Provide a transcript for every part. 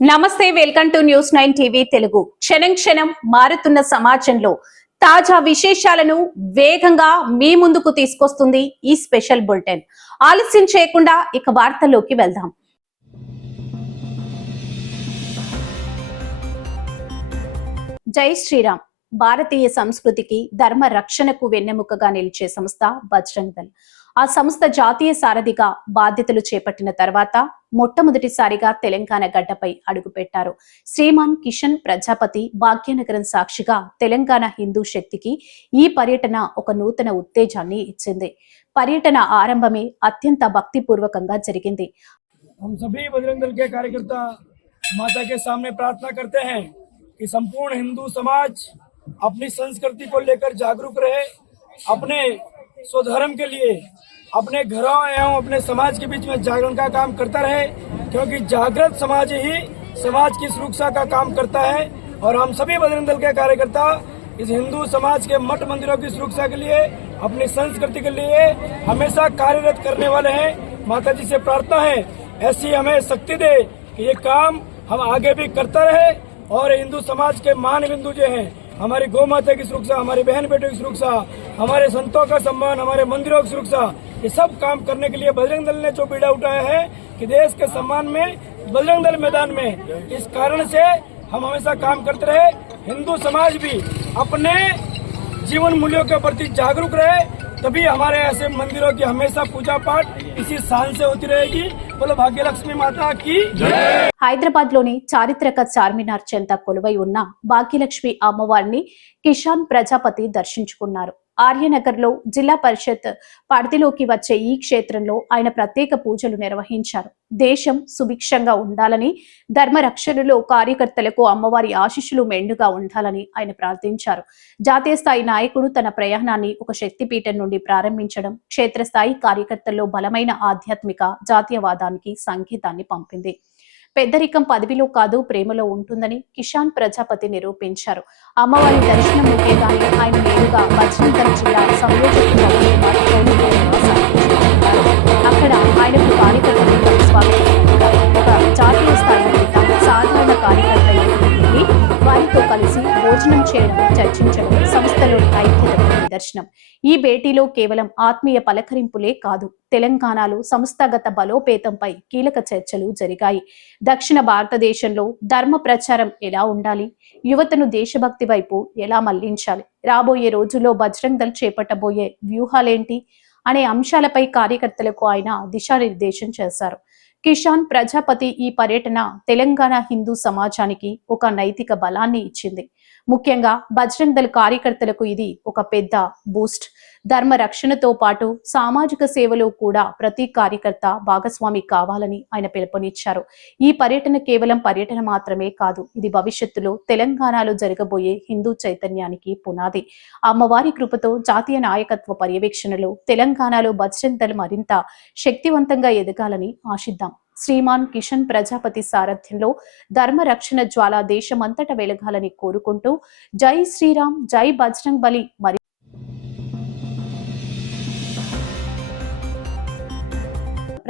నమస్తే, welcome to news 9 TV Telugu. క్షణం క్షణం మారుతున్న సమాజంలో తాజా విశేషాలను వేగంగా మీ ముందుకు తీసుకొస్తుంది ఈ స్పెషల్ బులెటిన్. ఆలస్యం చేయకుండా ఇక వార్తల్లోకి వెళ్దాం. జై శ్రీరామ్. భారతీయ సంస్కృతికి ధర్మ రక్షణకు వెన్నెముకగా నిలిచే సంస్థ బజరంగ్ దళ్. ఆ సంస్థ జాతీయ సారథిగా బాధ్యతలు చేపట్టిన తర్వాత మొట్టమొదటిసారిగా తెలంగాణ గడ్డపై అడుగుపెట్టారు. శ్రీమాన్ కిషన్ ప్రజాపతి భాగ్యనగరం సాక్షిగా తెలంగాణ హిందూ శక్తికి ఈ పర్యటన ఒక నూతన ఉత్తేజాన్ని ఇచ్చింది. పర్యటన ఆరంభమే అత్యంత భక్తిపూర్వకంగా జరిగింది. हम सभी बजरंग दल के कार्यकर्ता माता के सामने प्रार्थना करते हैं कि संपूर्ण हिंदू समाज अपनी संस्कृति को लेकर जागरूक रहे, अपने स्वधर्म के लिए अपने घरों एवं अपने समाज के बीच में जागरण का काम करता रहे, क्योंकि जागृत समाज ही समाज की सुरक्षा का काम करता है। और हम सभी बजरंग दल के कार्यकर्ता इस हिंदू समाज के मठ मंदिरों की सुरक्षा के लिए, अपनी संस्कृति के लिए हमेशा कार्यरत करने वाले हैं। माता जी से प्रार्थना है ऐसी हमें शक्ति दे कि ये काम हम आगे भी करता रहे और हिंदू समाज के मान बिंदु जो हैं, हमारी गौ माता की सुरक्षा, हमारी बहन बेटों की सुरक्षा, हमारे संतों का सम्मान, हमारे मंदिरों की सुरक्षा, ये सब काम करने के लिए बजरंग दल ने जो बीड़ा उठाया है कि देश के सम्मान में बजरंग दल मैदान में, इस कारण से हम हमेशा काम करते रहे। हिंदू समाज भी अपने जीवन मूल्यों के प्रति जागरूक रहे, तभी हमारे ऐसे मंदिरों की हमेशा पूजा पाठ इसी शान से होती रहेगी। बोलो भाग्य लक्ष्मी माता की जय। హైదరాబాద్ లోని చారిత్రక చార్మినార్ చెంత కొలువై ఉన్న భాగ్యలక్ష్మి అమ్మవారిని కిషాన్ ప్రజాపతి దర్శించుకున్నారు. ఆర్యనగర్ లో జిల్లా పరిషత్ పరిధిలోకి వచ్చే ఈ క్షేత్రంలో ఆయన ప్రత్యేక పూజలు నిర్వహించారు. దేశం సుభిక్షంగా ఉండాలని, ధర్మ రక్షణలో కార్యకర్తలకు అమ్మవారి ఆశీస్సులు మెండుగా ఉండాలని ఆయన ప్రార్థించారు. జాతీయ స్థాయి నాయకుడు తన ప్రయాణాన్ని ఒక శక్తిపీఠం నుండి ప్రారంభించడం క్షేత్రస్థాయి కార్యకర్తల్లో బలమైన ఆధ్యాత్మిక జాతీయవాదానికి సంకేతాన్ని పంపింది. పెద్దరికం పదవిలో కాదు, ప్రేమలో ఉంటుందని కిషాన్ ప్రజాపతి నిరూపించారు. అమ్మవారి దర్శనం ముఖ్యంగానే ఆయన నేరుగా బజరంగ్ దళ్ జిల్లా సంయోజకులు అక్కడ ఆయనకు కార్యకర్తలు స్వాగతం. ఒక జాతీయ స్థాయి సాధారణ కార్యకర్త వారితో కలిసి భోజనం చేయడం, చర్చించడం సంస్థలోని ఐక్యతకు నిదర్శనం. ఈ భేటీలో కేవలం ఆత్మీయ పలకరింపులే కాదు, తెలంగాణలో సంస్థాగత బలోపేతంపై కీలక చర్చలు జరిగాయి. దక్షిణ భారతదేశంలో ధర్మ ప్రచారం ఎలా ఉండాలి, యువతను దేశభక్తి వైపు ఎలా మళ్లించాలి, రాబోయే రోజుల్లో బజరంగ్ దళ్ చేపట్టబోయే వ్యూహాలేంటి అనే అంశాలపై కార్యకర్తలకు ఆయన దిశానిర్దేశం చేశారు. కిషాన్ ప్రజాపతి ఈ పర్యటన తెలంగాణ హిందూ సమాజానికి ఒక నైతిక బలాన్ని ఇచ్చింది. ముఖ్యంగా బజరంగ్ దళ్ కార్యకర్తలకు ఇది ఒక పెద్ద బూస్ట్. ధర్మ రక్షణతో పాటు సామాజిక సేవలో కూడా ప్రతి కార్యకర్త భాగస్వామి కావాలని ఆయన పిలుపునిచ్చారు. ఈ పర్యటన కేవలం పర్యటన మాత్రమే కాదు, ఇది భవిష్యత్తులో తెలంగాణలో జరగబోయే హిందూ చైతన్యానికి పునాది. అమ్మవారి కృపతో జాతీయ నాయకత్వ పర్యవేక్షణలో తెలంగాణలో బజరంగ్ దళ్ మరింత శక్తివంతంగా ఎదగాలని ఆశిద్దాం. శ్రీమాన్ కిషన్ ప్రజాపతి సారథ్యంలో ధర్మ రక్షణ జ్వాల దేశమంతట వెలగాలని కోరుకుంటూ జై శ్రీరామ్, జై బజరంగ్ బలి. మరి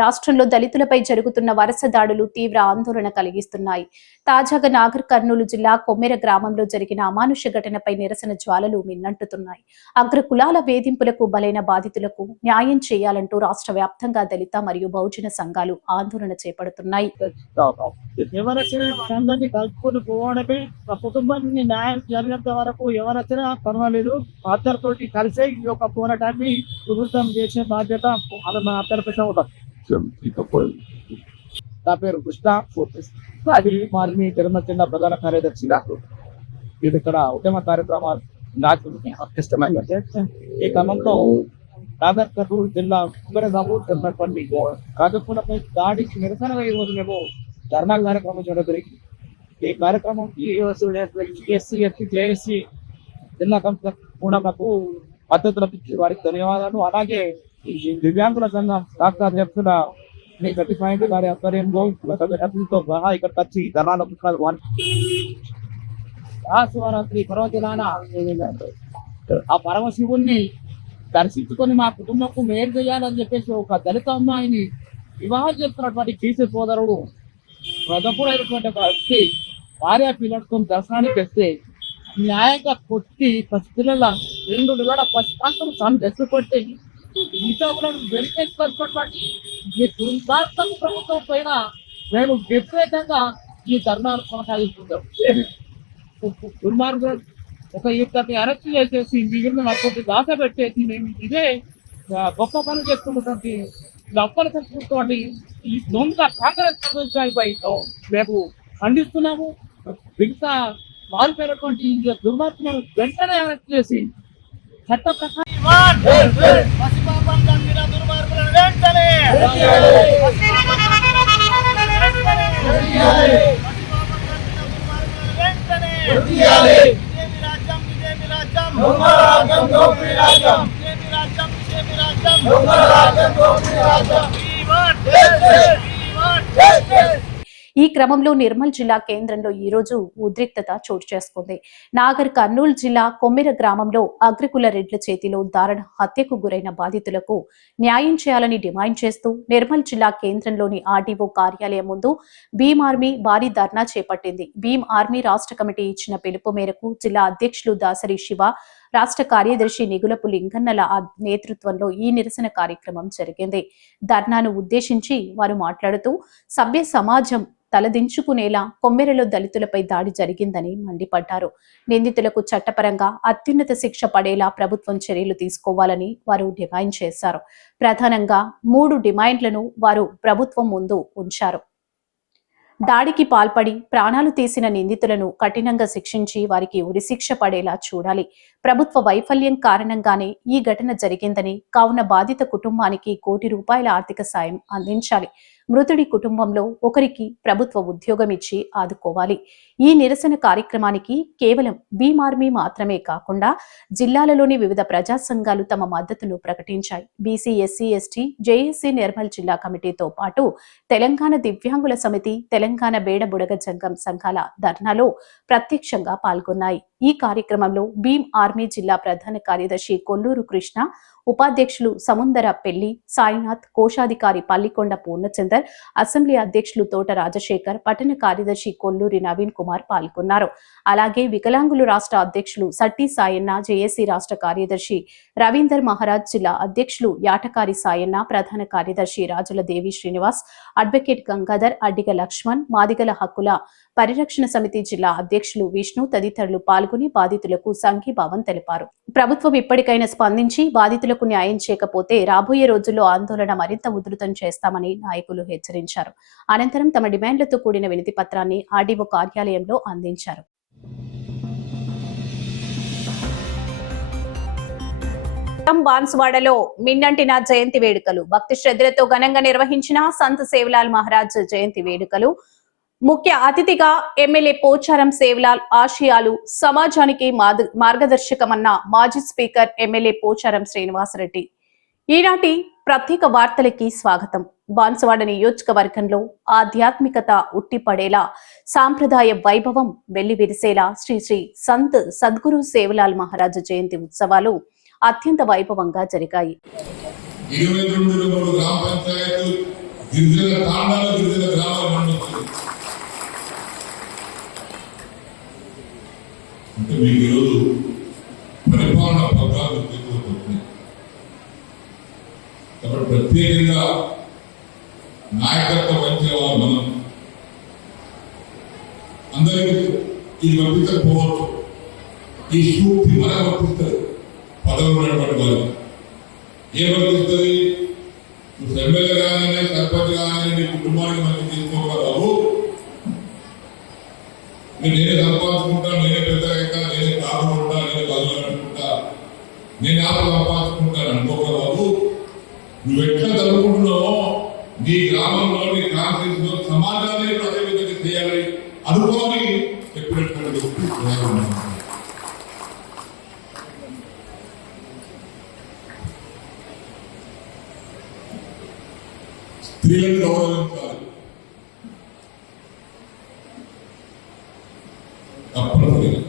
రాష్ట్రంలో దళితులపై జరుగుతున్న వరుస దాడులు తీవ్ర ఆందోళన కలిగిస్తున్నాయి. తాజాగా నాగర్ కర్నూలు జిల్లా కొమ్మెర గ్రామంలో జరిగిన అమానుష ఘటనపై నిరసన జ్వాలలు మిన్నంటుతున్నాయి. అగ్ర కులాల వేధింపులకు బలైన బాధితులకు న్యాయం చేయాలంటూ రాష్ట్ర వ్యాప్తంగా దళిత మరియు బహుజన సంఘాలు ఆందోళన చేపడుతున్నాయి. కుటుంబానికి న్యాయం జరిగినంత వరకు ఎవరైనా పర్వాలేదు, అందరితోటి కలిసి ఈ యొక్క పోరాటాన్ని ప్రభుత్వం చేసే బాధ్యత మన అందరి పైన ఉంటుంది. నా పేరు కృష్ణ, మార్మి తిరుమల చిన్న ప్రధాన కార్యదర్శి. ఇది ఇక్కడ ఉద్యమ కార్యక్రమాలు ఈ క్రమంలో నాగర్ కర్నూలు జిల్లా కుమ్మరగాము జరిగినటువంటి కాజపూలపై దాడికి నిరసనగా ఈరోజు మేము ధర్నా కార్యక్రమం చేయడం జరిగింది. ఈ కార్యక్రమం జేఏసీ జిల్లా కమిషనర్ కూడా మాకు మద్దతులకు వారికి ధన్యవాదాలు. అలాగే దివ్యాంగుల సంఘం డాక్టర్ చెప్తున్న ప్రతి పాయింట్ వారి ఆధ్వర్యంలో సహా ఇక్కడికి వచ్చి ధర్నాలకు శివరాత్రి పర్వదినాన ఆ పరమశివుణ్ణి దర్శించుకొని మా కుటుంబంకు మేలు చేయాలని చెప్పేసి ఒక దళిత అమ్మాయిని వివాహం చేస్తున్నటువంటి కేసీ సోదరుడు ప్రజపుడైనటువంటి ఒక వ్యక్తి భార్య పిల్లలతో దర్శనానికి వస్తే న్యాయంగా కొట్టి పసిపిల్లల 2 నెలల పసికాంతం తాను దశకొట్టి మిగతా కూడా వెనుకేసుకొచ్చినటువంటి ఈ దుర్మార్గం ప్రభుత్వం పైన మేము వ్యతిరేకంగా ఈ ధర్నాలు కొనసాగిస్తున్నాం. దుర్మార్గం ఒక యుద్ధని అరెస్ట్ చేసేసి మిగిలిన అప్పటి దాస పెట్టేసి మేము ఇదే గొప్ప పనులు చేస్తున్నటువంటి గొప్పలు తెలుసుకుంటూ ఈ దొంగ కాంగ్రెస్ ప్రభుత్వాలపై మేము ఖండిస్తున్నాము. మిగతా మారిపోయినటువంటి దుర్మార్గులను వెంటనే అరెస్ట్ చేసి చట్ట ప్రకారం ఈ క్రమంలో నిర్మల్ జిల్లా కేంద్రంలో ఈ రోజు ఉద్రిక్తత చోటు చేసుకుంది. నాగర్ కర్నూలు జిల్లా కొమ్మెర గ్రామంలో అగ్రకుల రెడ్ల చేతిలో దారుణ హత్యకు గురైన బాధితులకు న్యాయం చేయాలని డిమాండ్ చేస్తూ నిర్మల్ జిల్లా కేంద్రంలోని ఆర్డీఓ కార్యాలయం ముందు భీమ్ ఆర్మీ భారీ ధర్నా చేపట్టింది. భీమ్ ఆర్మీ రాష్ట్ర కమిటీ ఇచ్చిన పిలుపు మేరకు జిల్లా అధ్యక్షులు దాసరి శివ, రాష్ట్ర కార్యదర్శి నిగులపు లింగన్నల నేతృత్వంలో ఈ నిరసన కార్యక్రమం జరిగింది. ధర్నాను ఉద్దేశించి వారు మాట్లాడుతూ సభ్య సమాజం తలదించుకునేలా కొమ్మెరలో దళితులపై దాడి జరిగిందని మండిపడ్డారు. నిందితులకు చట్టపరంగా అత్యున్నత శిక్ష పడేలా ప్రభుత్వం చర్యలు తీసుకోవాలని వారు డిమాండ్ చేశారు. ప్రధానంగా 3 డిమాండ్లను వారు ప్రభుత్వం ముందు ఉంచారు. దాడికి పాల్పడి ప్రాణాలు తీసిన నిందితులను కఠినంగా శిక్షించి వారికి ఉరిశిక్ష పడేలా చూడాలి. ప్రభుత్వ వైఫల్యం కారణంగానే ఈ ఘటన జరిగిందని, కావున బాధిత కుటుంబానికి ₹1 కోటి ఆర్థిక సాయం అందించాలి. మృతుడి కుటుంబంలో ఒకరికి ప్రభుత్వ ఉద్యోగం ఇచ్చి ఆదుకోవాలి. ఈ నిరసన కార్యక్రమానికి కేవలం భీమ్ ఆర్మీ మాత్రమే కాకుండా జిల్లాలలోని వివిధ ప్రజా సంఘాలు తమ మద్దతును ప్రకటించాయి. BC, SC, ST, JAC Nirmal జిల్లా కమిటీతో పాటు తెలంగాణ దివ్యాంగుల సమితి, తెలంగాణ బేడ బుడగ జంగం సంఘాల ధర్నాలో ప్రత్యక్షంగా పాల్గొన్నాయి. ఈ కార్యక్రమంలో భీమ్ ఆర్మీ జిల్లా ప్రధాన కార్యదర్శి కొల్లూరు కృష్ణ, ఉపాధ్యక్షులు సముందర పెళ్లి సాయినాథ్, కోశాధికారి పల్లికొండ పూర్ణచందర్, అసెంబ్లీ అధ్యక్షులు తోట రాజశేఖర్, పట్టణ కార్యదర్శి కొల్లూరి నవీన్ కుమార్ పాల్గొన్నారు. అలాగే వికలాంగులు రాష్ట్ర అధ్యక్షులు సట్టి సాయన్న, జేఏసీ రాష్ట్ర కార్యదర్శి రవీందర్ మహారాజ్, జిల్లా అధ్యక్షులు యాటకారి సాయన్న, ప్రధాన కార్యదర్శి రాజుల దేవి శ్రీనివాస్, అడ్వకేట్ గంగాధర్, అడ్డిగ లక్ష్మణ్, మాదిగల హక్కుల పరిరక్షణ సమితి జిల్లా అధ్యక్షులు విష్ణు తదితరులు పాల్గొని బాధితులకు సంఘీభావం తెలిపారు. ప్రభుత్వం ఇప్పటికైనా స్పందించి బాధితులకు న్యాయం చేయకపోతే రాబోయే రోజుల్లో ఆందోళన మరింత ఉధృతం చేస్తామని నాయకులు హెచ్చరించారు. అనంతరం తమ డిమాండ్లతో కూడిన వినతి పత్రాన్ని ఆర్డీఓ కార్యాలయంలో అందించారు. బాన్సువాడలో మిన్నంటిన జయంతి వేడుకలు భక్తి శ్రద్ధలతో ఘనంగా నిర్వహించిన సంత్ సేవలాల్ మహారాజ్ జయంతి వేడుకలు. ముఖ్య అతిథిగా ఎమ్మెల్యే పోచారం సేవలాల్ ఆశయాలు సమాజానికి మార్గదర్శకమన్న మాజీ స్పీకర్ ఎమ్మెల్యే పోచారం శ్రీనివాసరెడ్డి. ఈనాటి ప్రత్యేక వార్తలకి స్వాగతం. బాన్సువాడ నియోజకవర్గంలో ఆధ్యాత్మికత ఉట్టిపడేలా, సాంప్రదాయ వైభవం వెల్లివిరిసేలా శ్రీ శ్రీ సంత్ సద్గురు సేవలాల్ మహారాజ్ జయంతి ఉత్సవాలు అత్యంత వైభవంగా జరిగాయి. అంటే మీకు ఈరోజు పరిపాలన పథకాలు తీసుకుపోతుంది కాబట్టి ప్రత్యేకంగా నాయకత్వం వహించేవారు మనం అందరికీ ఇది వర్తించకపోవచ్చు. ఈ సూక్తి మనకు వర్తిస్తుంది. పదవులు ఉన్నటువంటి వారు ఏం వర్తిస్తుంది? నువ్వు ఎమ్మెల్యే కానీ సర్పంచ్ కానీ నీ కుటుంబానికి మంచి తీసుకోగలవు. నేనే సంపాదించుకుంటా, నేనే పెద్దగా, నేనే కాకుండా, నేనే బదులు అనుకుంటా, నేను ఆపలు సంపాదించుకుంటాను అనుకోగలవు. నువ్వు ఎట్లా చదువుకుంటున్నావో నీ గ్రామంలో, నీ కాన్స్టిట్యూన్సీలో సమాజాన్ని అదే విధంగా చేయాలి అనుకోని చెప్పినటువంటి స్త్రీలను గౌరవించాలి. తప్పనిసరిగా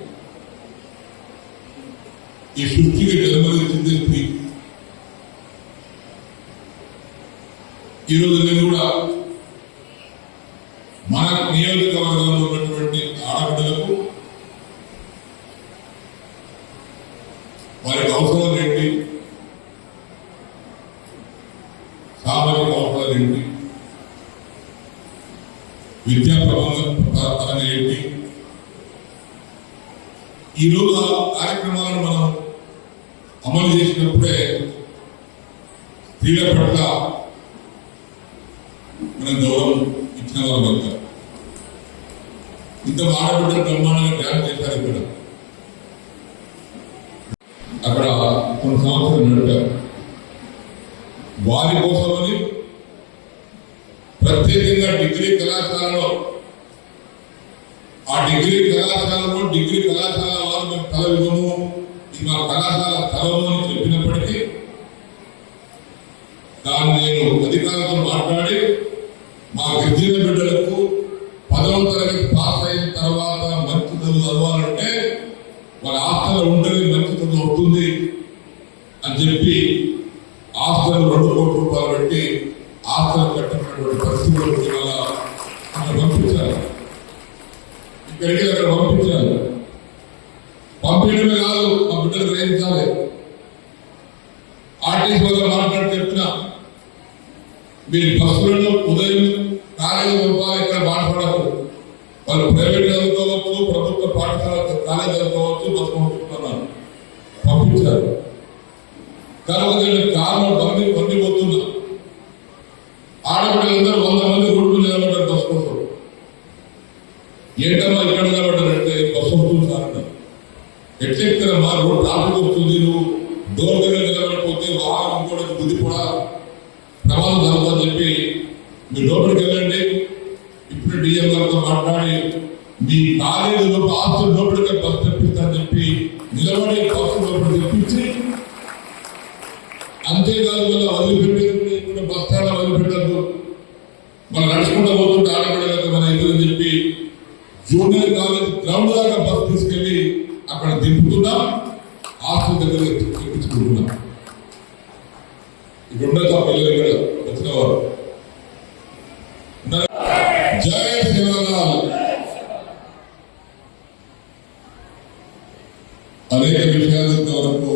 ఈ సృష్టికి జన్మనిచ్చింది స్త్రీ. ఈరోజు నేను కూడా మన వారికి అవసరాలు ఏంటి, సామాజిక అవసరాలు ఏంటి, విద్యా పరంగా ఏంటి, ఈరోజు ఆ కార్యక్రమాలను మనం అమలు చేసినప్పుడే స్త్రీల పట్ల మనం గౌరవం ఇచ్చిన వాళ్ళు అవుతారు. ఇంత ఆడబిడ్డ బ్రహ్మాండంగా డ్యాన్స్ చేశారు. ఇక్కడ అక్కడ కొన్ని సంవత్సరాలు నడిపారు. వారి కోసమని ప్రత్యేకంగా డిగ్రీ కళాశాలలో డిగ్రీ కళాశాల వారు మేము తల ఇవ్వము, ఇది మా కళాశాల స్థలము అని చెప్పినప్పటికీ దాన్ని నేను అధికారులతో మాట్లాడి మా గిరిజన బిడ్డలకు 10వ తరగతి పాస్ అయిన తర్వాత మంచి చదువు చదవాలంటే వాళ్ళ హాస్టల్ ఉంటేనే మంచి చదువు అవుతుంది అని చెప్పి హాస్టల్ 2 కోట్ల రూపాయలు పెట్టి హాస్టల్ కట్టినటువంటి పరిస్థితులు వల్ల అక్కడ పంపించారు. ఇక్కడికి అక్కడ పంపించారు. పంపించడమే కాదు, మా బిడ్డలు గ్రహించాలి. ఆర్టీసీ వల్ల మాట్లాడి చెప్పిన మీరు బస్సులలో ఉదయం కాలేజీ పంపాలి, ఇక్కడ మాట్లాడరు. వాళ్ళు ప్రైవేట్ చదువుకోవచ్చు, ప్రభుత్వ పాఠశాల కాలేజీ చదువుకోవచ్చు, బస్సు పంపిస్తున్నారు. పంపించారు. తర్వాత కారణం బండి పోతున్నా ఆడపిల్లలందరూ 100 మంది రోడ్డు నిలబడ్డారు బస్సు కోసం. ఏంటమ్మా ఇక్కడ నిలబడ్డారంటే బస్సు వస్తుంది సార్ అంటారు. ఎట్లెక్తారమ్మా, రోడ్ ట్రాఫిక్ వస్తుంది, నువ్వు డోర్ దగ్గర నిలబడిపోతే వాహనం కూడా బుద్ధి కూడా ప్రమాదం జరుగుతుందని చెప్పి మీరు లోపలికి వెళ్ళండి, ఇప్పుడు డిఎం గారితో మాట్లాడి మీ కాలేజీలో హాస్టల్ లోపలికి బస్సు తెప్పిస్తానని చెప్పి నిలబడి బస్సు లోపలికి తెప్పించి, అంతేకాదు వల్ల వదిలిపెట్టేది కూడా బస్ స్టాండ్ వదిలిపెట్టద్దు, మనం నడుచుకుంటూ పోతుంటే ఆడపడలేదు మన ఎదురని చెప్పి జూనియర్ కాలేజ్ గ్రౌండ్ దాకా బస్సు తీసుకెళ్లి అక్కడ దింపుతున్నాం, హాస్టల్ దగ్గర తెప్పించుకుంటున్నాం. ఇక్కడ ఉండదు ఆ పిల్లలు ఇక్కడ వచ్చిన వారు. జై సేవలాల్. అనేక విషయాలు ఇంతవరకు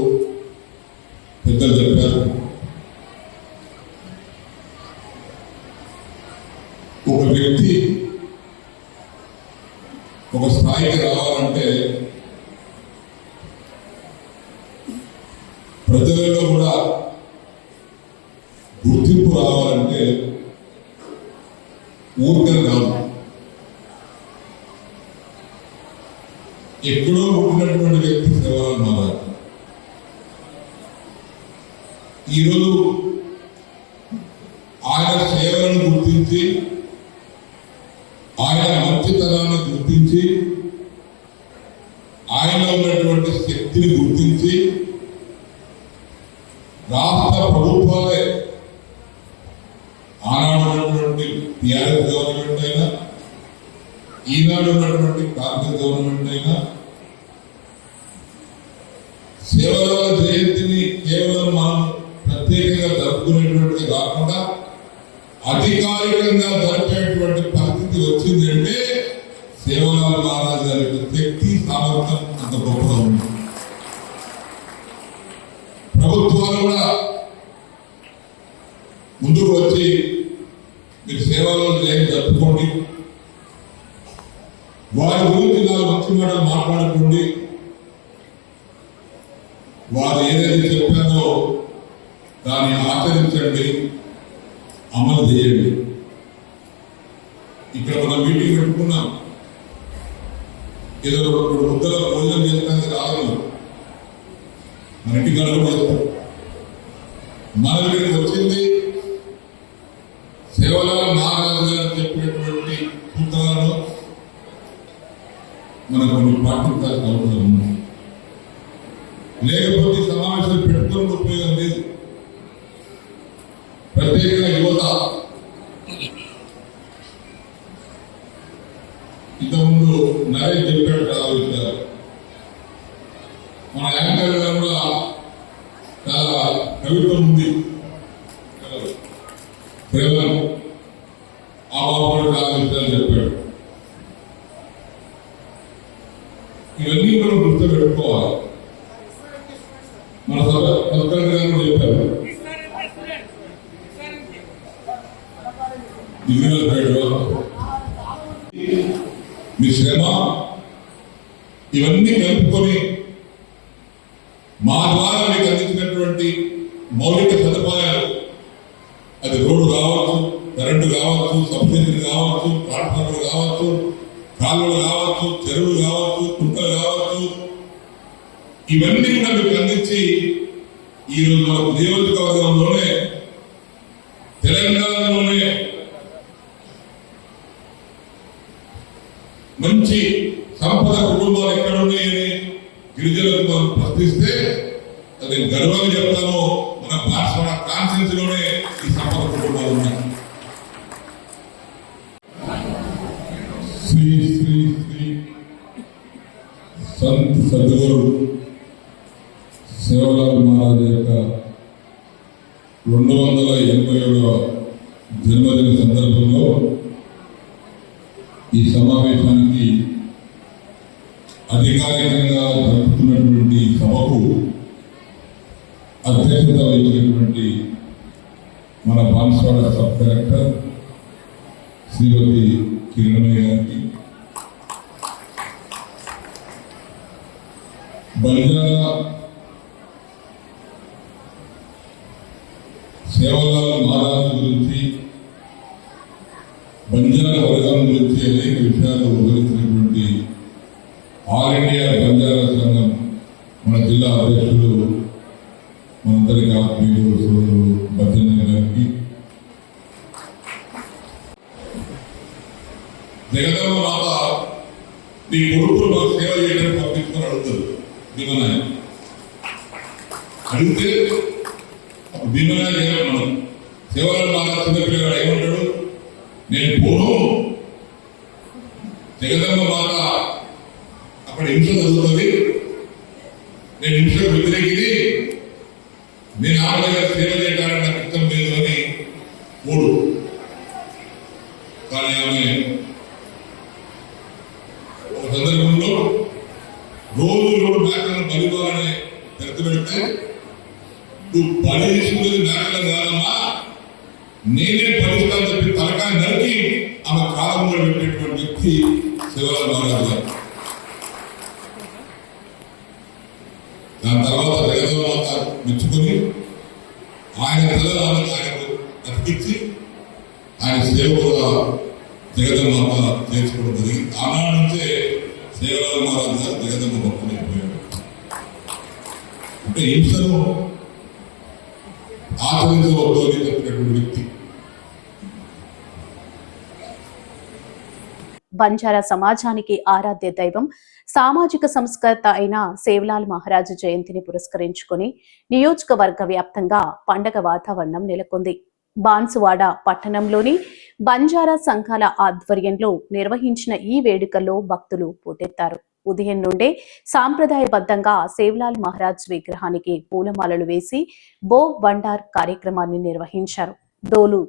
పెద్దలు చెప్పారు. ఒక వ్యక్తి ఒక స్థాయికి రావాలంటే ప్రజలలో కూడా గుర్తింపు రావాలంటే ఊరికలు కాదు, ఎక్కడో ఉన్నటువంటి వ్యక్తి సేవలను మారాలి. ఈరోజు ఆయన సేవలను గుర్తించి, ఆయన మంచితనాన్ని గుర్తించి, ఆయన ఉన్నటువంటి శక్తిని గుర్తించి రాష్ట్ర ప్రభుత్వాలే, ఆనాడు ఉన్నటువంటి టీఆర్ఎస్ గవర్నమెంట్ అయినా, ఈనాడు ఉన్నటువంటి కాంగ్రెస్ గవర్నమెంట్ అయినా సేవల జయంతిని కేవలం మనం ప్రత్యేకంగా జరుపుకునేటువంటిది కాకుండా అధికారికంగా జరిపేటువంటి పరిస్థితి వచ్చిందంటే సేవలాల్ మహారాజ్ గారి శక్తి సామర్థ్యం అంత గొప్పగా ఉంది. ప్రభుత్వాలు కూడా ముందుకు వచ్చి మీరు సేవలను జరుపుకోండి, వారి గురించి 4 మంచి మాటలు మాట్లాడుకోండి, వారు ఏదైతే చెప్పారో దాన్ని ఆచరించండి, అమలు చేయండి. ఇక్కడ మనం మీటింగ్ పెట్టుకున్నాం, ఏదో 2 ముద్దల భోజనం చేస్తానికి రాలేదు, మన ఇంటికి అడుగు చేస్తాం. మన దగ్గరికి వచ్చింది సేవలాల్ మహారాజ్ గారు చెప్పినటువంటి సూత్రాలను మనకు కొన్ని పాటించాల్సిన అవసరం ఉంది. లేకపోతే సమావేశాలు పెట్టుకోవడం ఉపయోగం లేదు. ప్రత్యేకంగా యువత ఇంతకుముందు నరేష్ చెప్పాడు ఆలోచించారు. మన యాంకర్ గారు కూడా చాలా కవిత్వం ఉంది, కేవలం ఆ బాబు ఆలోచించాలని చెప్పాడు. ఇవన్నీ మనం గుర్తు పెట్టుకోవాలి. మన సర్కార్ గారు చెప్పారు మీ శ్రమ ఇవన్నీ కలుపుకొని మా ద్వారా మీకు అందించినటువంటి మౌలిక సదుపాయాలు, అది రోడ్డు కావచ్చు, కరెంటు కావచ్చు, సబ్సిడీలు కావచ్చు, ప్లాట్ఫామ్లు కావచ్చు, కాలువలు కావచ్చు, చెరువులు కావచ్చు, కుంటలు కావచ్చు, ఇవన్నీ కూడా మీకు అందించి ఈరోజు మన నియోజకవర్గంలోనే తెలంగాణలోనే మంచి సంపద కుటుంబాలు ఎక్కడ ఉన్నాయని గిరిజనులకు మనం ప్రశ్నిస్తే అది గర్వంగా చెప్తాను. మన బాన్స్వాడ కాన్ఫరెన్స్ లోనే ఈ సంపద కుటుంబాలు ఉన్నాయి. శ్రీ శ్రీ శ్రీ సంత్ సద్గురు సేవలాల్ మహారాజ్ యొక్క 287వ జన్మదిన సందర్భంలో ఈ సమావేశానికి అధికారికంగా జరుపుతున్నటువంటి సభకు అధ్యక్షత వహించినటువంటి మన బాన్స్వాడ సబ్ కలెక్టర్ శ్రీమతి కిరణమయ్య గారికి, బంజారా సేవలాల్ మహారాజ్ గురించి, బంజారా వర్గం గురించి అనేక విషయాలు వివరించినటువంటి ఆల్ ఇండియా బంజారా సంఘం మన జిల్లా అధ్యక్షులు మనందరికీ ఆత్మీయులు సోదరులు బద్దెన్న గారికి, జగదమ్మ మాత నీ కొడుకులు మాకు సేవ చేయడానికి పంపించుకొని అడుగుతారు భీమనాయ అడిగితే భీమనాయ మనం సేవలు మాత చిన్నపిల్లగాడు ఏమంటాడు, నేను పోను, జగదమ్మ మాత అక్కడ హింస జరుగుతుంది, నేను హింసకు వ్యతిరేకిది, నేను ఆమె దగ్గర సేవ చేయడానికి నాకు ఇష్టం లేదు అని మూడు. కానీ ఆమె ఒక సందర్భంలో రోజు మేకలను బలివ్వాలని ఎత్తు పెడితే, నువ్వు బలి తీసుకునేది మేకలను కాదమ్మా, నేనే బలిస్తాను చెప్పి తలకాయ నరికి ఆమె కాలంలో పెట్టినటువంటి వ్యక్తి శివలాల్ మహారాజ్ గారు. దాని తర్వాత జగదమ్మ మాత మెచ్చుకొని ఆయన పిల్లలను ఆయనకు అతికించి ఆయన సేవకుగా జగదమ్మ మాత చేర్చుకోవడం జరిగింది. ఆనాడు నుంచే శివలాల్ మహారాజ్ గారు జగదమ్మ భక్తులు అయిపోయాడు. అంటే హింసను ఆచరించవద్దని చెప్పినటువంటి వ్యక్తి. బంజారా సమాజానికి ఆరాధ్య దైవం, సామాజిక సంస్కర్త అయిన సేవలాల్ మహారాజ్ జయంతిని పురస్కరించుకొని నియోజకవర్గ వ్యాప్తంగా పండగ వాతావరణం నెలకొంది. బాన్సువాడ పట్టణంలోని బంజారా సంఘాల ఆధ్వర్యంలో నిర్వహించిన ఈ వేడుకల్లో భక్తులు పోటెత్తారు. ఉదయం నుండే సాంప్రదాయబద్ధంగా సేవలాల్ మహారాజ్ విగ్రహానికి పూలమాలలు వేసి భోగ్ బండార్ కార్యక్రమాన్ని నిర్వహించారు. డోలు,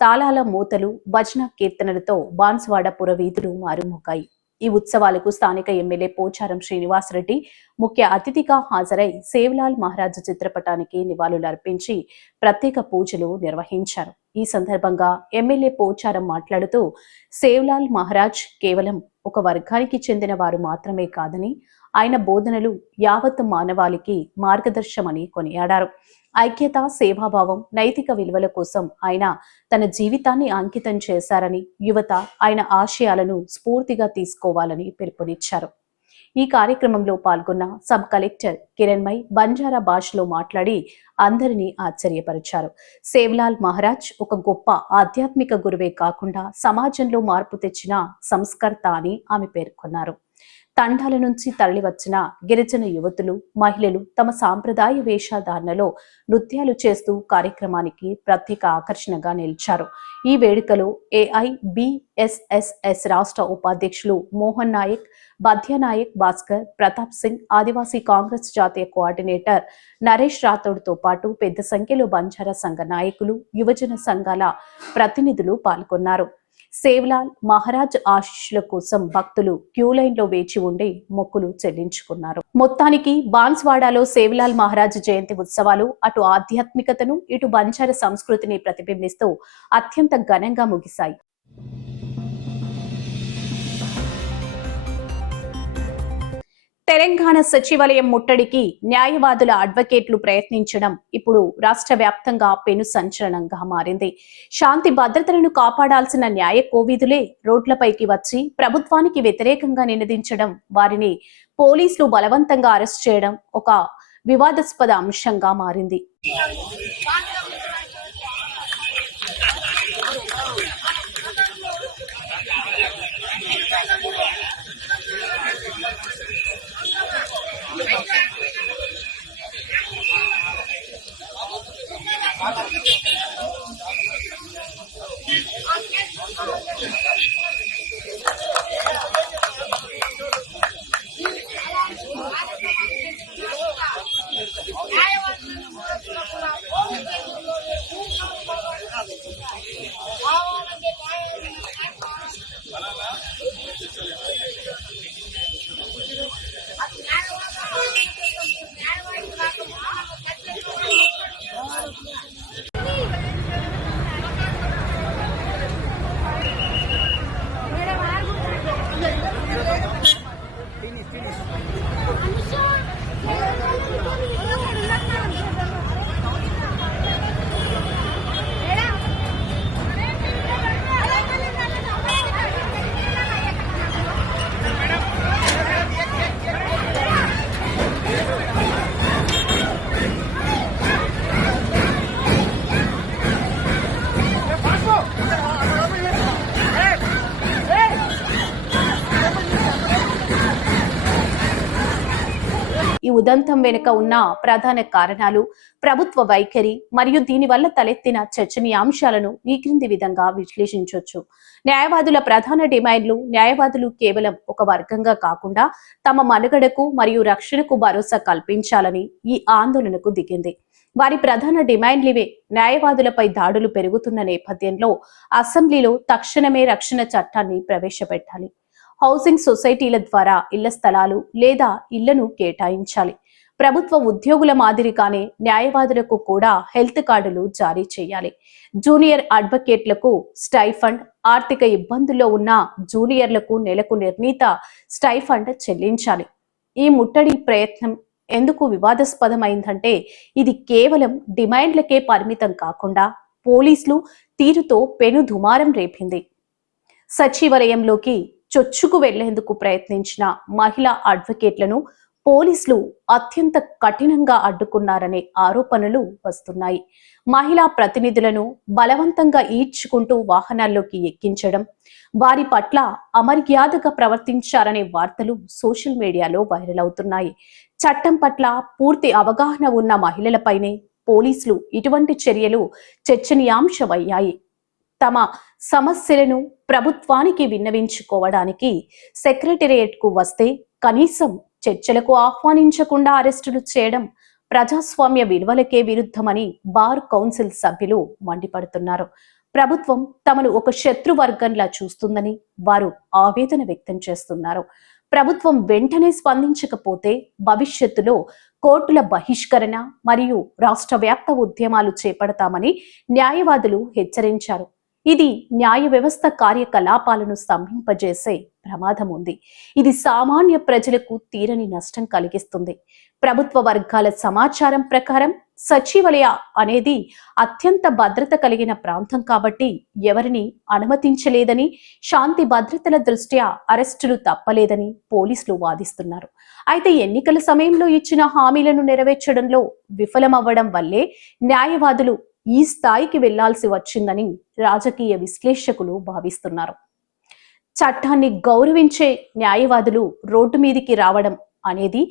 తాళాల మూతలు, భజన కీర్తనలతో బాన్సువాడ పురవీధులు మారుమోగాయి. ఈ ఉత్సవాలకు స్థానిక ఎమ్మెల్యే పోచారం శ్రీనివాసరెడ్డి ముఖ్య అతిథిగా హాజరై సేవలాల్ మహారాజ్ చిత్రపటానికి నివాళులర్పించి ప్రత్యేక పూజలు నిర్వహించారు. ఈ సందర్భంగా ఎమ్మెల్యే పోచారం మాట్లాడుతూ సేవలాల్ మహారాజ్ కేవలం ఒక వర్గానికి చెందిన వారు మాత్రమే కాదని, ఆయన బోధనలు యావత్ మానవాళికి మార్గదర్శమని కొనియాడారు. ఐక్యత, సేవాభావం, నైతిక విలువల కోసం ఆయన తన జీవితాన్ని అంకితం చేశారని, యువత ఆయన ఆశయాలను స్ఫూర్తిగా తీసుకోవాలని పిలుపునిచ్చారు. ఈ కార్యక్రమంలో పాల్గొన్న సబ్ కలెక్టర్ కిరణ్మయ్ బంజారా భాషలో మాట్లాడి అందరినీ ఆశ్చర్యపరిచారు. సేవలాల్ మహారాజ్ ఒక గొప్ప ఆధ్యాత్మిక గురువే కాకుండా సమాజంలో మార్పు తెచ్చిన సంస్కర్త అని ఆమె పేర్కొన్నారు. తండాల నుంచి తరలివచ్చిన గిరిజన యువతులు, మహిళలు తమ సాంప్రదాయ వేషధారణలో నృత్యాలు చేస్తూ కార్యక్రమానికి ప్రత్యేక ఆకర్షణగా నిలిచారు. ఈ వేడుకలో ఏఐబిఎస్ఎస్ఎస్ రాష్ట్ర ఉపాధ్యక్షులు మోహన్ నాయక్, బద్యానాయక్ భాస్కర్, ప్రతాప్ సింగ్, ఆదివాసీ కాంగ్రెస్ జాతీయ కోఆర్డినేటర్ నరేష్ రాథోడ్తో పాటు పెద్ద సంఖ్యలో బంజారా సంఘ నాయకులు, యువజన సంఘాల ప్రతినిధులు పాల్గొన్నారు. సేవ్లాల్ మహారాజ్ ఆశీస్సుల కోసం భక్తులు క్యూ లైన్ లో వేచి ఉండి మొక్కులు చెల్లించుకున్నారు. మొత్తానికి బాన్స్వాడలో సేవ్లాల్ మహారాజ్ జయంతి ఉత్సవాలు అటు ఆధ్యాత్మికతను ఇటు బంజారా సంస్కృతిని ప్రతిబింబిస్తూ అత్యంత ఘనంగా ముగిశాయి. తెలంగాణ సచివాలయం ముట్టడికి న్యాయవాదుల అడ్వకేట్లు ప్రయత్నించడం ఇప్పుడు రాష్ట్ర వ్యాప్తంగా పెను సంచలనంగా మారింది. శాంతి భద్రతలను కాపాడాల్సిన న్యాయ కోవిదులే రోడ్లపైకి వచ్చి ప్రభుత్వానికి వ్యతిరేకంగా నినదించడం, వారిని పోలీసులు బలవంతంగా అరెస్ట్ చేయడం ఒక వివాదాస్పద అంశంగా మారింది. ఈ ఉదంతం వెనుక ఉన్న ప్రధాన కారణాలు, ప్రభుత్వ వైఖరి మరియు దీనివల్ల తలెత్తిన చర్చనీయాంశాలను ఈ క్రింది విధంగా విశ్లేషించవచ్చు. న్యాయవాదుల ప్రధాన డిమాండ్లు: న్యాయవాదులు కేవలం ఒక వర్గంగా కాకుండా తమ మనుగడకు మరియు రక్షణకు భరోసా కల్పించాలని ఈ ఆందోళనకు దిగింది. వారి ప్రధాన డిమాండ్లివే. న్యాయవాదులపై దాడులు పెరుగుతున్న నేపథ్యంలో అసెంబ్లీలో తక్షణమే రక్షణ చట్టాన్ని ప్రవేశపెట్టాలి. హౌసింగ్ సొసైటీల ద్వారా ఇళ్ల స్థలాలు లేదా ఇళ్లను కేటాయించాలి. ప్రభుత్వ ఉద్యోగుల మాదిరిగానే న్యాయవాదులకు కూడా హెల్త్ కార్డులు జారీ చేయాలి. జూనియర్ అడ్వకేట్లకు స్టైఫండ్, ఆర్థిక ఇబ్బందుల్లో ఉన్న జూనియర్లకు నెలకు నిర్ణీత స్టైఫండ్ చెల్లించాలి. ఈ ముట్టడి ప్రయత్నం ఎందుకు వివాదాస్పదమైందంటే ఇది కేవలం డిమాండ్లకే పరిమితం కాకుండా పోలీసులు తీరుతో పెను దుమారం రేపింది. సచివాలయంలోకి చొచ్చుకు వెళ్లేందుకు ప్రయత్నించిన మహిళా అడ్వకేట్లను పోలీసులు అత్యంత కఠినంగా అడ్డుకున్నారనే ఆరోపణలు వస్తున్నాయి. మహిళా ప్రతినిధులను బలవంతంగా ఈడ్చుకుంటూ వాహనాల్లోకి ఎక్కించడం, వారి పట్ల అమర్యాదగా ప్రవర్తించారనే వార్తలు సోషల్ మీడియాలో వైరల్ అవుతున్నాయి. చట్టం పట్ల పూర్తి అవగాహన ఉన్న మహిళలపైనే పోలీసులు ఇటువంటి చర్యలు చర్చనీయాంశమయ్యాయి. తమ సమస్యలను ప్రభుత్వానికి విన్నవించుకోవడానికి సెక్రటేరియట్కు వస్తే కనీసం చర్చలకు ఆహ్వానించకుండా అరెస్టులు చేయడం ప్రజాస్వామ్య విలువలకే విరుద్ధమని బార్ కౌన్సిల్ సభ్యులు మండిపడుతున్నారు. ప్రభుత్వం తమను ఒక శత్రువర్గంలా చూస్తుందని వారు ఆవేదన వ్యక్తం చేస్తున్నారు. ప్రభుత్వం వెంటనే స్పందించకపోతే భవిష్యత్తులో కోర్టుల బహిష్కరణ మరియు రాష్ట్ర వ్యాప్త ఉద్యమాలు చేపడతామని న్యాయవాదులు హెచ్చరించారు. ఇది న్యాయ వ్యవస్థ కార్యకలాపాలను స్తంభింపజేసే ప్రమాదం ఉంది. ఇది సామాన్య ప్రజలకు తీరని నష్టం కలిగిస్తుంది. ప్రభుత్వ వర్గాల సమాచారం ప్రకారం సచివాలయ అనేది అత్యంత భద్రత కలిగిన ప్రాంతం కాబట్టి ఎవరిని అనుమతించలేదని, శాంతి భద్రతల దృష్ట్యా అరెస్టులు తప్పలేదని పోలీసులు వాదిస్తున్నారు. అయితే ఎన్నికల సమయంలో ఇచ్చిన హామీలను నెరవేర్చడంలో విఫలమవ్వడం వల్లే న్యాయవాదులు ఈ స్థాయికి వెళ్లాల్సి వచ్చిందని రాజకీయ విశ్లేషకులు భావిస్తున్నారు. చట్టాన్ని గౌరవించే న్యాయవాదులు రోడ్డు మీదికి రావడం అనేది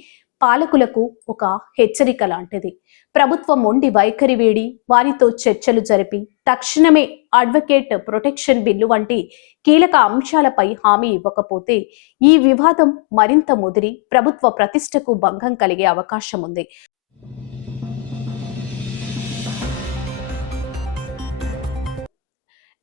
పాలకులకు ఒక హెచ్చరిక లాంటిది. ప్రభుత్వం మొండి వైఖరి వేడి వారితో చర్చలు జరిపి తక్షణమే అడ్వకేట్ ప్రొటెక్షన్ బిల్లు వంటి కీలక అంశాలపై హామీ ఇవ్వకపోతే ఈ వివాదం మరింత ముదిరి ప్రభుత్వ ప్రతిష్టకు భంగం కలిగే అవకాశం ఉంది.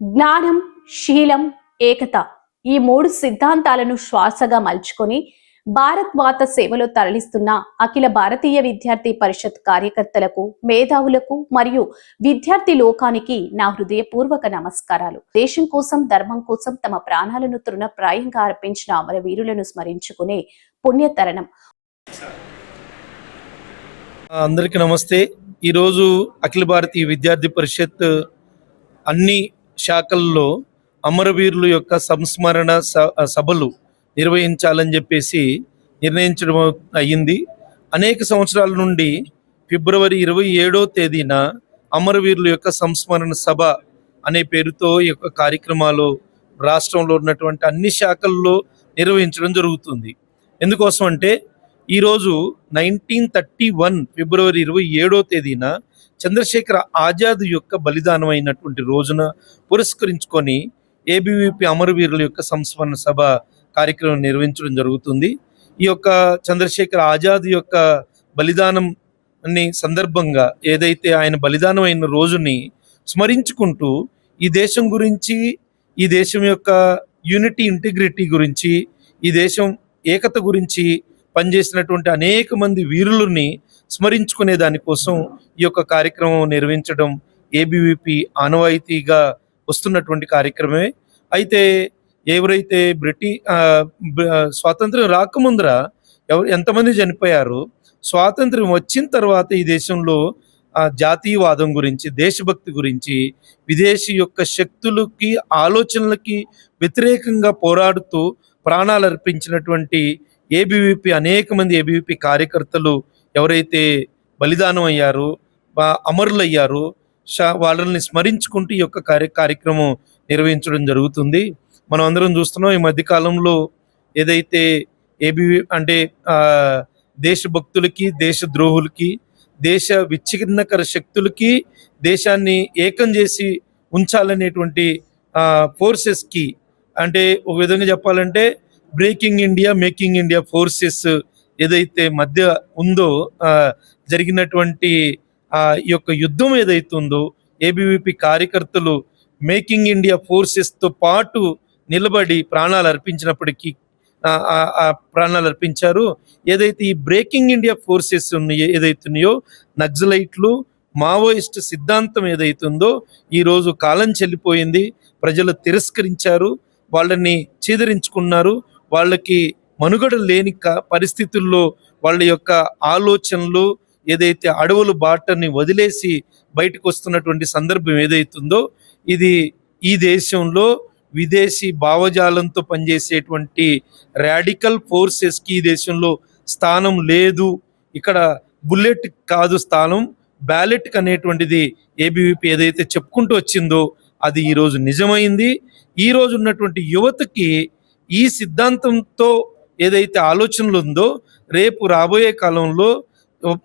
జ్ఞానం, శీలం, ఏకత ఈ మూడు సిద్ధాంతాలను శ్వాసగా మలుచుకొని భారత్ మాత సేవలో తరలిస్తున్న అఖిల భారతీయ విద్యార్థి పరిషత్ కార్యకర్తలకు, మేధావులకు మరియు విద్యార్థి లోకానికి నా హృదయపూర్వక నమస్కారాలు. దేశం కోసం, ధర్మం కోసం తమ ప్రాణాలను తృణప్రాయంగా అర్పించిన అమరవీరులను స్మరించుకునే పుణ్యతరణం. అందరికీ నమస్తే. ఈరోజు అఖిల భారతీయ విద్యార్థి పరిషత్ అన్ని శాఖల్లో అమరవీరుల యొక్క సంస్మరణ సభలు నిర్వహించాలని చెప్పేసి నిర్ణయించడం అయ్యింది. అనేక సంవత్సరాల నుండి ఫిబ్రవరి 27వ తేదీన అమరవీరుల యొక్క సంస్మరణ సభ అనే పేరుతో ఈ యొక్క కార్యక్రమాలు రాష్ట్రంలో ఉన్నటువంటి అన్ని శాఖల్లో నిర్వహించడం జరుగుతుంది. ఎందుకోసం అంటే ఈరోజు 1931 ఫిబ్రవరి 27వ తేదీన చంద్రశేఖర ఆజాద్ యొక్క బలిదానం అయినటువంటి రోజున పురస్కరించుకొని ఏబీవీపీ అమరవీరుల యొక్క సంస్మరణ సభ కార్యక్రమం నిర్వహించడం జరుగుతుంది. ఈ యొక్క చంద్రశేఖర ఆజాద్ యొక్క బలిదానం అనే సందర్భంగా ఏదైతే ఆయన బలిదానం అయిన రోజుని స్మరించుకుంటూ ఈ దేశం గురించి, ఈ దేశం యొక్క యూనిటీ, ఇంటిగ్రిటీ గురించి, ఈ దేశం ఏకత గురించి పనిచేసినటువంటి అనేక మంది వీరులని స్మరించుకునే దానికోసం ఈ యొక్క కార్యక్రమం నిర్వహించడం ఏబీవీపీ ఆనవాయితీగా వస్తున్నటువంటి కార్యక్రమమే. అయితే ఎవరైతే స్వాతంత్రం రాకముందర ఎంతమంది చనిపోయారు, స్వాతంత్రం వచ్చిన తర్వాత ఈ దేశంలో జాతీయవాదం గురించి, దేశభక్తి గురించి, విదేశీ యొక్క శక్తులకి, ఆలోచనలకి వ్యతిరేకంగా పోరాడుతూ ప్రాణాలు అర్పించినటువంటి ఏబీవీపీ అనేక మంది ఏబీవీపీ కార్యకర్తలు ఎవరైతే బలిదానం అయ్యారో, అమరులయ్యారో, వాళ్ళని స్మరించుకుంటూ ఈ యొక్క కార్యక్రమం నిర్వహించడం జరుగుతుంది. మనం అందరం చూస్తున్నాం ఈ మధ్యకాలంలో ఏదైతే ఏబీవీ అంటే దేశభక్తులకి, దేశద్రోహులకి, దేశ విచ్ఛిన్నకర శక్తులకి దేశాన్ని ఏకం చేసి ఉంచాలనేటువంటి ఫోర్సెస్కి, అంటే ఒక విధంగా చెప్పాలంటే breaking India, making India forces ఏదైతే మధ్య ఉందో, జరిగినటువంటి ఈ యొక్క యుద్ధం ఏదైతే ఉందో, ఏబీవీపీ కార్యకర్తలు మేకింగ్ ఇండియా ఫోర్సెస్తో పాటు నిలబడి ప్రాణాలు అర్పించినప్పటికీ ప్రాణాలు అర్పించారు. ఏదైతే ఈ బ్రేకింగ్ ఇండియా ఫోర్సెస్ ఉన్నాయో, ఏదైతున్నాయో నక్సలైట్లు, మావోయిస్ట్ సిద్ధాంతం ఏదైతుందో ఈరోజు కాలం చెల్లిపోయింది. ప్రజలు తిరస్కరించారు, వాళ్ళని చీదరించుకున్నారు. వాళ్ళకి మనుగడ లేని పరిస్థితుల్లో వాళ్ళ యొక్క ఆలోచనలు ఏదైతే అడవుల బాటని వదిలేసి బయటకు వస్తున్నటువంటి సందర్భం ఏదైతుందో, ఇది ఈ దేశంలో విదేశీ భావజాలంతో పనిచేసేటువంటి రాడికల్ ఫోర్సెస్కి ఈ దేశంలో స్థానం లేదు. ఇక్కడ బుల్లెట్ కాదు స్థానం, బ్యాలెట్ అనేటువంటిది ఏబీవీపీ ఏదైతే చెప్పుకుంటూ వచ్చిందో అది ఈరోజు నిజమైంది. ఈరోజు ఉన్నటువంటి యువతకి ఈ సిద్ధాంతంతో ఏదైతే ఆలోచనలు ఉందో, రేపు రాబోయే కాలంలో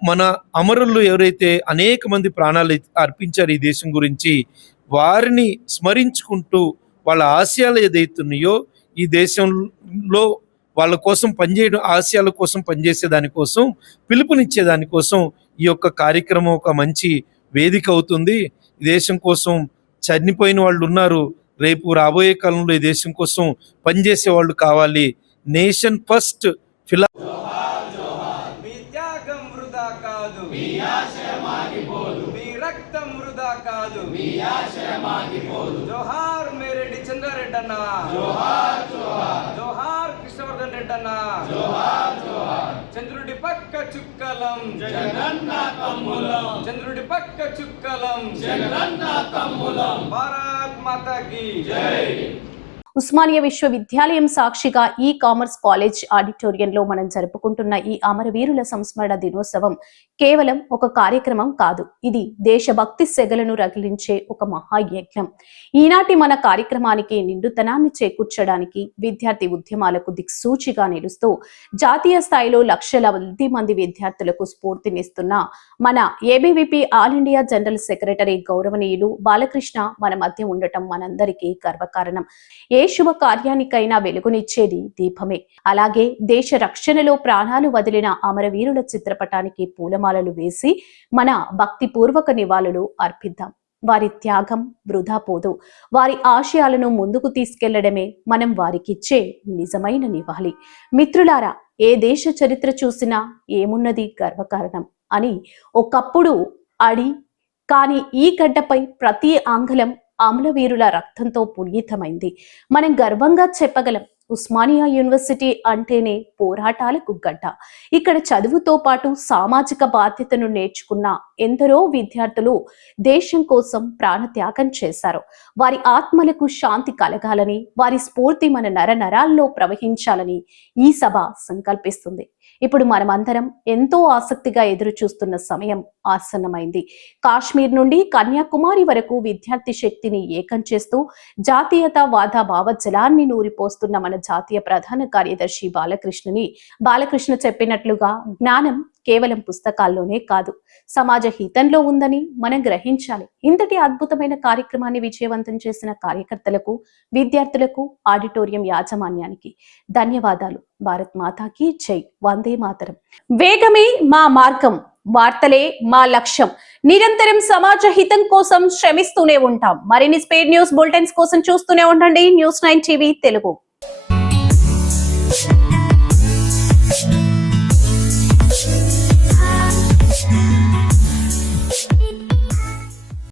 మన అమరులు ఎవరైతే అనేక మంది ప్రాణాలు అర్పించారు ఈ దేశం గురించి, వారిని స్మరించుకుంటూ వాళ్ళ ఆశయాలు ఏదైతున్నాయో, ఈ దేశంలో వాళ్ళ కోసం పనిచేయడం, ఆశయాల కోసం పనిచేసే దానికోసం, పిలుపునిచ్చే దానికోసం ఈ యొక్క కార్యక్రమం ఒక మంచి వేదిక అవుతుంది. ఈ దేశం కోసం చనిపోయిన వాళ్ళు ఉన్నారు, రేపు రాబోయే కాలంలో ఈ దేశం కోసం పనిచేసే వాళ్ళు కావాలి. నేషన్ ఫస్ట్ జోహార్ మేరెడ్డి చంద్రారెడ్డి అన్న, జోహార్ జోహార్, జోహార్ కృష్ణవర్ధన్ రెడ్డి అన్న, జోహార్ జోహార్. చంద్రుడి పక్క చుక్కలం జగనన్న తమ్ములం, చంద్రుడి పక్క చుక్కలం జగనన్న తమ్ములం. భారత్ మాతాకి జై. ఉస్మానియా విశ్వవిద్యాలయం సాక్షిగా ఈ కామర్స్ కాలేజ్ ఆడిటోరియంలో మనం జరుపుకుంటున్న ఈ అమరవీరుల సంస్మరణ దినోత్సవం కేవలం ఒక కార్యక్రమం కాదు, ఇది దేశభక్తి సెగలను రగిలించే ఒక మహాయజ్ఞం. ఈనాటి మన కార్యక్రమానికి నిండుతనాన్ని చేకూర్చడానికి, విద్యార్థి ఉద్యమాలకు దిక్సూచిగా నిలుస్తూ జాతీయ స్థాయిలో లక్షల మంది విద్యార్థులకు స్ఫూర్తినిస్తున్న మన ABVP all India general secretary గౌరవనీయులు బాలకృష్ణ మన మధ్య ఉండటం మనందరికీ గర్వకారణం. ఏ శుభ కార్యానికైనా వెలుగునిచ్చేది దీపమే. అలాగే దేశ రక్షణలో ప్రాణాలు వదిలిన అమరవీరుల చిత్రపటానికి పూలమాలలు వేసి మన భక్తిపూర్వక నివాళులు అర్పిద్దాం. వారి త్యాగం వృధా పోదు. వారి ఆశయాలను ముందుకు తీసుకెళ్లడమే మనం వారికిచ్చే నిజమైన నివాళి. మిత్రులారా, ఏ దేశ చరిత్ర చూసినా ఏమున్నది గర్వకారణం అని ఒకప్పుడు కానీ ఈ గడ్డపై ప్రతి ఆంగ్లం అమరవీరుల రక్తంతో పునీతమైంది. మనం గర్వంగా చెప్పగలం, ఉస్మానియా యూనివర్సిటీ అంటేనే పోరాటాలకు గడ్డ. ఇక్కడ చదువుతో పాటు సామాజిక బాధ్యతను నేర్చుకున్న ఎందరో విద్యార్థులు దేశం కోసం ప్రాణత్యాగం చేశారు. వారి ఆత్మలకు శాంతి కలగాలని, వారి స్ఫూర్తి మన నరనరాల్లో ప్రవహించాలని ఈ సభ సంకల్పిస్తుంది. ఇప్పుడు మనమందరం ఎంతో ఆసక్తిగా ఎదురు చూస్తున్న సమయం ఆసన్నమైంది. కాశ్మీర్ నుండి కన్యాకుమారి వరకు విద్యార్థి శక్తిని ఏకం చేస్తూ జాతీయతావాద భావజలాన్ని నూరిపోస్తున్న మన జాతీయ ప్రధాన కార్యదర్శి బాలకృష్ణ చెప్పినట్లుగా జ్ఞానం కేవలం పుస్తకాల్లోనే కాదు, సమాజ హితంలో ఉందని మనం గ్రహించాలి. ఇంతటి అద్భుతమైన కార్యక్రమాన్ని విజయవంతం చేసిన కార్యకర్తలకు, విద్యార్థులకు, ఆడిటోరియం యాజమాన్యానికి ధన్యవాదాలు. భారత్ మాతాకి జై. వందే మాతరం. వేగమే మా మార్గం, వార్తలే మా లక్ష్యం. నిరంతరం సమాజ హితం కోసం శ్రమిస్తూనే ఉంటాం. మరిన్ని స్పీడ్ న్యూస్ బులెటిన్స్ కోసం చూస్తూనే ఉండండి News9 TV తెలుగు.